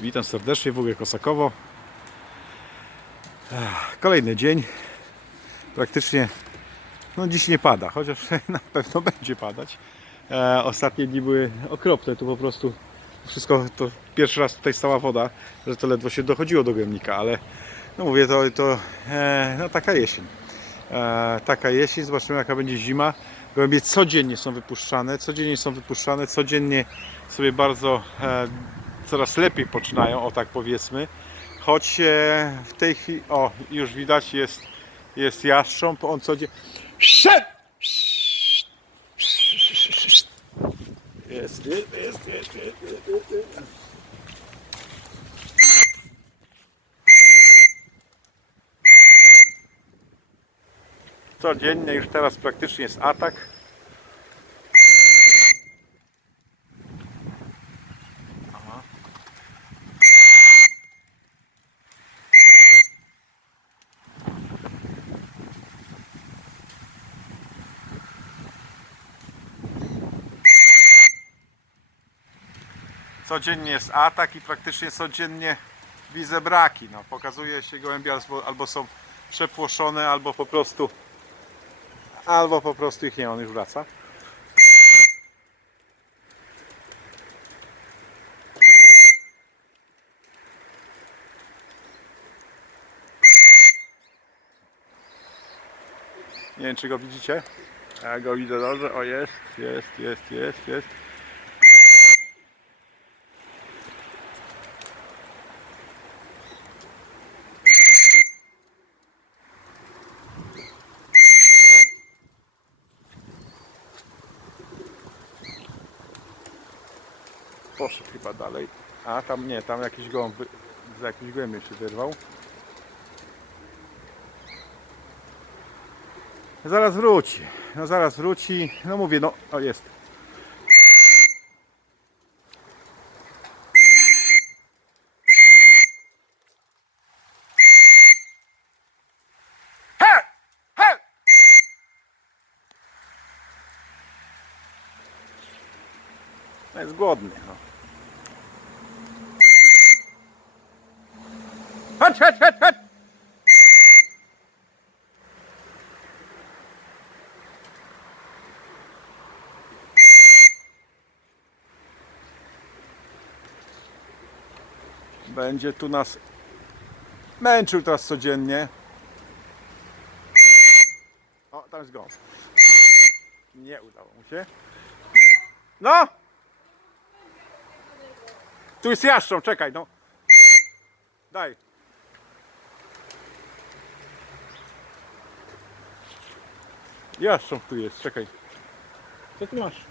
Witam serdecznie, w ogóle Kosakowo. Kolejny dzień. Praktycznie, no dziś nie pada, chociaż na pewno będzie padać. E, ostatnie dni były okropne, tu po prostu wszystko, to pierwszy raz tutaj stała woda, że to ledwo się dochodziło do gębnika, ale no mówię, to, to e, no taka jesień. E, taka jesień, zobaczymy jaka będzie zima. Gołębie codziennie są wypuszczane, codziennie są wypuszczane, codziennie sobie bardzo e, coraz lepiej poczynają, o tak powiedzmy. Choć e, w tej chwili, o już widać jest, jest jastrząb, on codziennie jest, jest, jest, jest, jest, jest, jest. Codziennie już teraz praktycznie jest atak. Codziennie jest atak i praktycznie codziennie widzę braki. No, pokazuje się gołębie albo, albo są przepłoszone, albo po prostu albo po prostu ich nie on już wraca. Nie wiem czy go widzicie. Ja go widzę dobrze. O jest, jest, jest, jest, jest. Poszedł chyba dalej. A tam nie, tam jakiś gołąb, z jakimś gołębiem się wyrwał. Zaraz wróci. No zaraz wróci. No mówię, no o jest. He! He! No jest głodny. No. Chodź, chodź, chodź, chodź! Będzie tu nas męczył teraz codziennie. O, tam jest gąs. Nie udało mu się. No! Tu jest jaszczą, czekaj, no. Daj. Jaszcząb tu jest, czekaj. Co ty masz?